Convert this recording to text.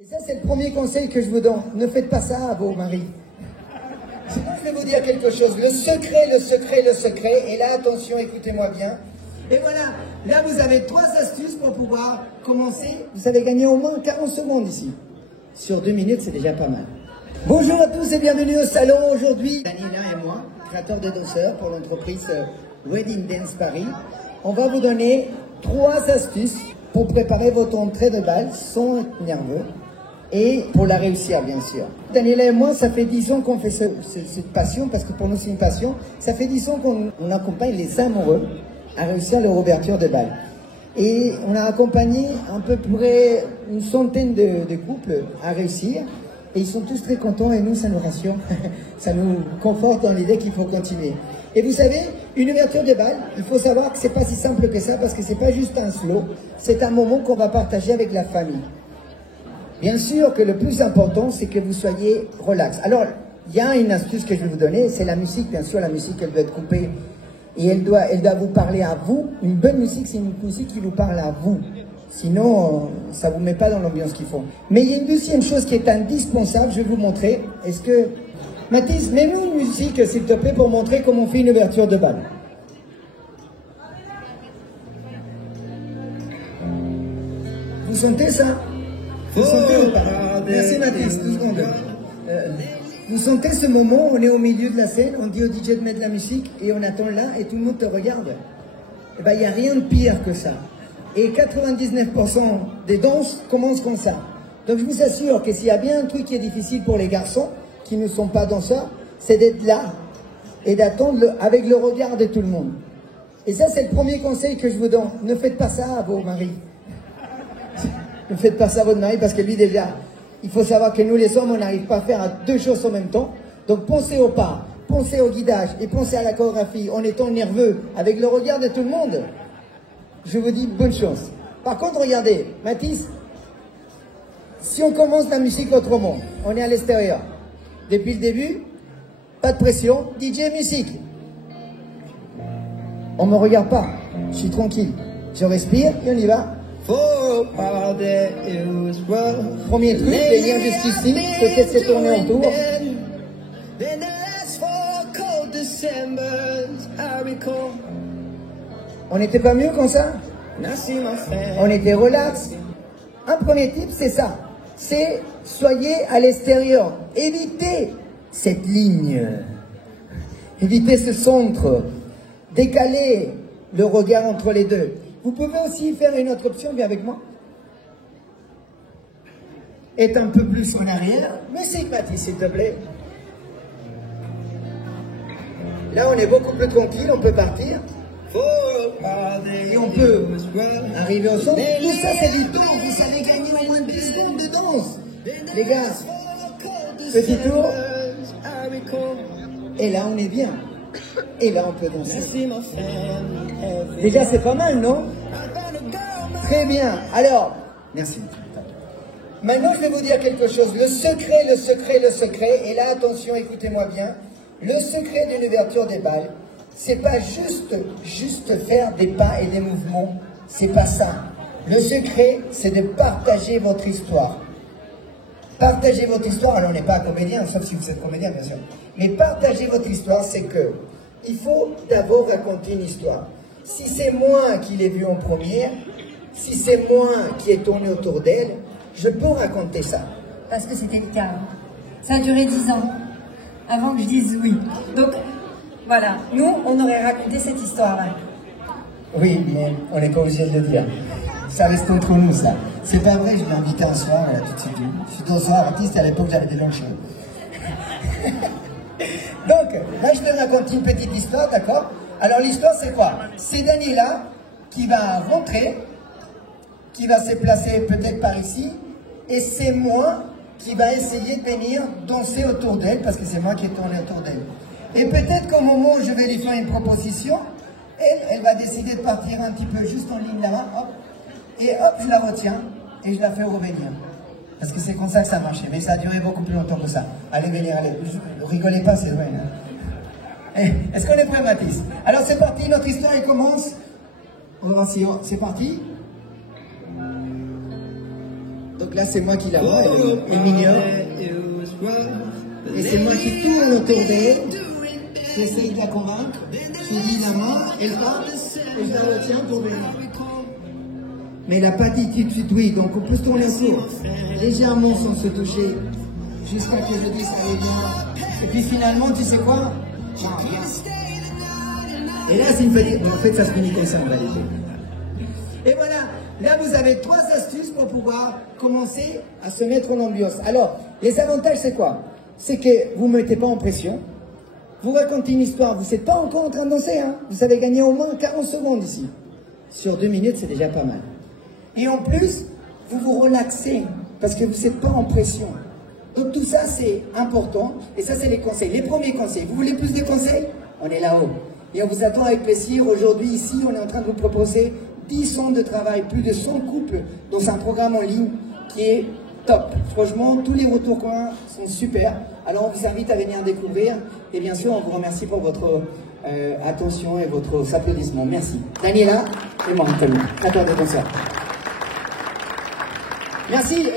Et ça, c'est le premier conseil que je vous donne. Ne faites pas ça à vos maris. Je vais vous dire quelque chose. Le secret. Et là, attention, écoutez-moi bien. Et voilà, là, vous avez 3 astuces pour pouvoir commencer. Vous savez gagner au moins 40 secondes ici. Sur 2 minutes, c'est déjà pas mal. Bonjour à tous et bienvenue au salon. Aujourd'hui, Daniela et moi, créateurs de danseurs pour l'entreprise Wedding Dance Paris, on va vous donner 3 astuces pour préparer votre entrée de bal sans être nerveux. Et pour la réussir, bien sûr. Daniela et moi, ça fait 10 ans qu'on fait cette passion, parce que pour nous, c'est une passion. Ça fait 10 ans qu'on accompagne les amoureux à réussir leur ouverture de bal. Et on a accompagné à peu près une centaine de couples à réussir. Et ils sont tous très contents et nous, ça nous rassure. Ça nous conforte dans l'idée qu'il faut continuer. Et vous savez, une ouverture de bal, il faut savoir que c'est pas si simple que ça, parce que c'est pas juste un slow. C'est un moment qu'on va partager avec la famille. Bien sûr que le plus important, c'est que vous soyez relax. Alors, il y a une astuce que je vais vous donner, c'est la musique. Bien sûr, la musique, elle doit être coupée et elle doit vous parler à vous. Une bonne musique, c'est une musique qui vous parle à vous. Sinon, ça ne vous met pas dans l'ambiance qu'il faut. Mais il y a une deuxième chose qui est indispensable, je vais vous montrer. Est-ce que... Mathis, mets-nous une musique, s'il te plaît, pour montrer comment on fait une ouverture de bal. Vous sentez ça ? Vous sentez ou pas? Merci Mathis, 2 secondes. Vous sentez ce moment, on est au milieu de la scène, on dit au DJ de mettre la musique et on attend là et tout le monde te regarde. Eh bien, il n'y a rien de pire que ça. Et 99% des danses commencent comme ça. Donc je vous assure que s'il y a bien un truc qui est difficile pour les garçons, qui ne sont pas danseurs, c'est d'être là et d'attendre avec le regard de tout le monde. Et ça, c'est le premier conseil que je vous donne. Ne faites pas ça à vos maris. Ne faites pas ça à votre mari parce que lui déjà, il faut savoir que nous les hommes, on n'arrive pas à faire 2 choses en même temps. Donc pensez au pas, pensez au guidage et pensez à la chorégraphie en étant nerveux avec le regard de tout le monde. Je vous dis bonne chance. Par contre, regardez, Mathis, si on commence la musique autrement, on est à l'extérieur. Depuis le début, pas de pression, DJ musique. On me regarde pas, je suis tranquille. Je respire et on y va. Premier truc, venir jusqu'ici, peut-être se tourner autour. On n'était pas mieux comme ça? On était relax. Un premier tip, c'est ça. C'est soyez à l'extérieur. Évitez cette ligne. Évitez ce centre. Décalez le regard entre les deux. Vous pouvez aussi faire une autre option, viens avec moi. Être un peu plus en arrière. Musique, Mathis, s'il te plaît. Là, on est beaucoup plus tranquille, on peut partir. Et on peut arriver au centre. Tout ça, c'est du temps. Vous savez gagner au moins 10 secondes de danse. Les gars, petit tour. Et là, on est bien. Et là, on peut danser. Déjà, c'est pas mal, non? Très bien. Alors, merci. Maintenant, je vais vous dire quelque chose. Le secret. Et là, attention, écoutez-moi bien. Le secret d'une ouverture des bals, c'est pas juste faire des pas et des mouvements. C'est pas ça. Le secret, c'est de partager votre histoire. Partagez votre histoire. Alors, on n'est pas comédien, sauf si vous êtes comédien, bien sûr. Mais partager votre histoire, c'est que il faut d'abord raconter une histoire. Si c'est moi qui l'ai vue en première, si c'est moi qui ai tourné autour d'elle, je peux raconter ça. Parce que c'était le cas. Ça a duré 10 ans avant que je dise oui. Donc, voilà. Nous, on aurait raconté cette histoire-là. Oui, mais on n'est pas obligé de le dire. Ça reste entre nous, ça. C'est pas vrai, je l'ai invité un soir, elle a tout de suite vu. Je suis danseur artiste et à l'époque, j'avais des longs cheveux. Donc, là, je te raconte une petite histoire, d'accord? Alors, l'histoire, c'est quoi? C'est Daniela qui va rentrer, qui va se placer peut-être par ici, et c'est moi qui va essayer de venir danser autour d'elle, parce que c'est moi qui ai tourné autour d'elle. Et peut-être qu'au moment où je vais lui faire une proposition, elle va décider de partir un petit peu juste en ligne là-bas, hop, et hop, je la retiens, et je la fais revenir. Parce que c'est comme ça que ça marchait, mais ça a duré beaucoup plus longtemps que ça. Allez, venez, allez, rigolez pas, c'est vrai. Est-ce qu'on est prêt, Mathis? Alors c'est parti, notre histoire, elle commence. C'est parti. Donc Là, c'est moi qui la vois, elle m'ignore. Et c'est moi qui tourne autour d'elle. J'essaye de la convaincre. Je lui dis la main, elle part, et je la retiens pour venir. Mais elle n'a pas dit tout de suite oui, donc on peut se tourner autour. Légèrement sans se toucher. Jusqu'à que je dise allez bien. Et puis finalement, tu sais quoi? Non, bien. Et là, c'est une petite... En fait, ça se finit comme ça en réalité. Et voilà, là vous avez 3 astuces pour pouvoir commencer à se mettre en ambiance. Alors, les avantages c'est quoi? C'est que vous ne mettez pas en pression, vous racontez une histoire, vous n'êtes pas encore en train de danser, hein. Vous avez gagné au moins 40 secondes ici. Sur 2 minutes, c'est déjà pas mal. Et en plus, vous vous relaxez, parce que vous n'êtes pas en pression. Donc tout ça c'est important, et ça c'est les conseils. Les premiers conseils, vous voulez plus de conseils? On est là-haut. Et on vous attend avec plaisir. Aujourd'hui, ici, on est en train de vous proposer 10 centres de travail, plus de 100 couples dans un programme en ligne qui est top. Franchement, tous les retours communs sont super. Alors, on vous invite à venir découvrir. Et bien sûr, on vous remercie pour votre attention et votre applaudissement. Merci. Daniela et moi, à toi de concert. Merci.